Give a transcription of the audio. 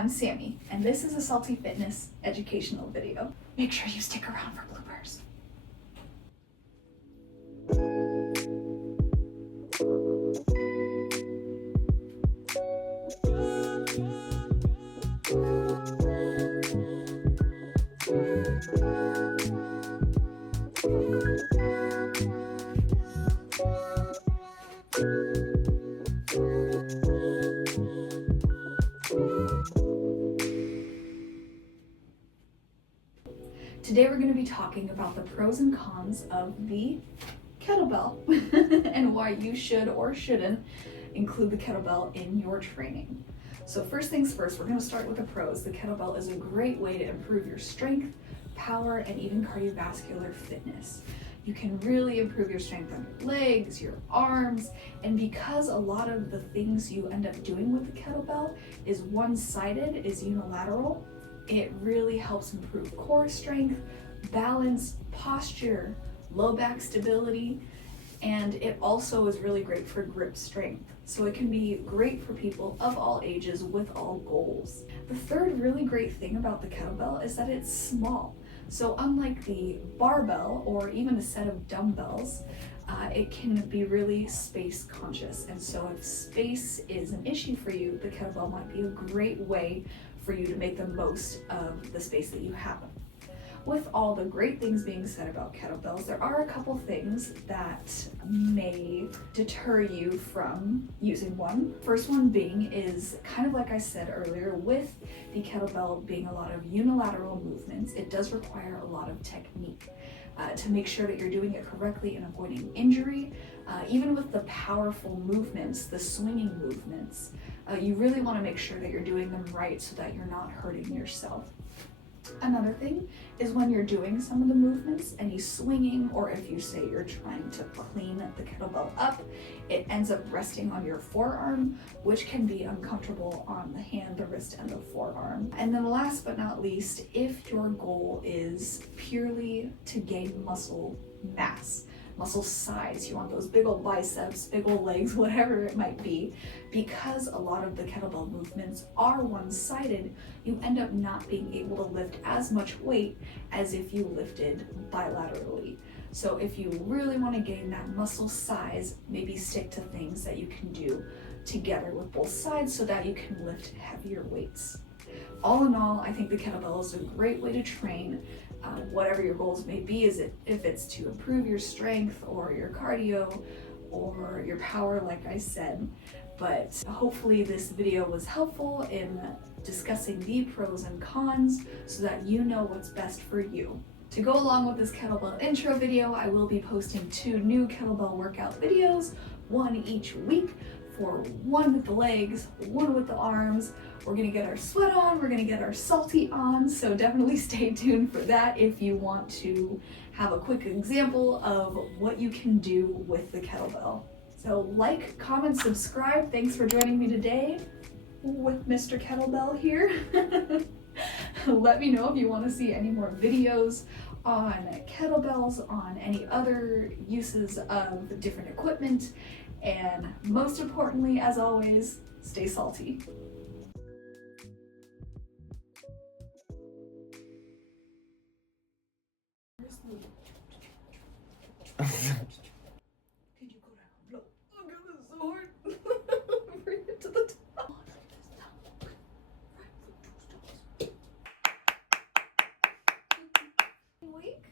I'm Sammy, and this is a Saltee Fitness educational video. Make sure you stick around for bloopers. Today we're going to be talking about the pros and cons of the kettlebell and why you should or shouldn't include the kettlebell in your training. So first things first, we're going to start with the pros. The kettlebell is a great way to improve your strength, power, and even cardiovascular fitness. You can really improve your strength on your legs, your arms, and because a lot of the things you end up doing with the kettlebell is one-sided, is unilateral, it really helps improve core strength, balance, posture, low back stability, and it also is really great for grip strength. So it can be great for people of all ages with all goals. The third really great thing about the kettlebell is that it's small. So unlike the barbell or even a set of dumbbells, it can be really space conscious. And so if space is an issue for you, the kettlebell might be a great way for you to make the most of the space that you have. With all the great things being said about kettlebells, there are a couple things that may deter you from using one. First one being is kind of like I said earlier, with the kettlebell being a lot of unilateral movements, it does require a lot of technique to make sure that you're doing it correctly and avoiding injury. Even with the powerful movements, the swinging movements, you really want to make sure that you're doing them right so that you're not hurting yourself. Another thing is when you're doing some of the movements, any swinging, or if you say you're trying to clean the kettlebell up, it ends up resting on your forearm, which can be uncomfortable on the hand, the wrist, and the forearm. And then last but not least, if your goal is purely to gain muscle mass, muscle size, you want those big old biceps, big old legs, whatever it might be, because a lot of the kettlebell movements are one-sided, you end up not being able to lift as much weight as if you lifted bilaterally. So if you really want to gain that muscle size, maybe stick to things that you can do together with both sides so that you can lift heavier weights. All in all, I think the kettlebell is a great way to train. Whatever your goals may be, if it's to improve your strength or your cardio or your power, like I said. But hopefully this video was helpful in discussing the pros and cons so that you know what's best for you. To go along with this kettlebell intro video, I will be posting 2 new kettlebell workout videos, one each week, for one with the legs, one with the arms. We're gonna get our sweat on, we're gonna get our Saltee on, so definitely stay tuned for that if you want to have a quick example of what you can do with the kettlebell. So like, comment, subscribe. Thanks for joining me today with Mr. Kettlebell here. Let me know if you want to see any more videos on kettlebells, on any other uses of different equipment, and most importantly, as always, stay salty. Could you go down? Blow. Oh goodness, so hard. Bring it to the top. Weak.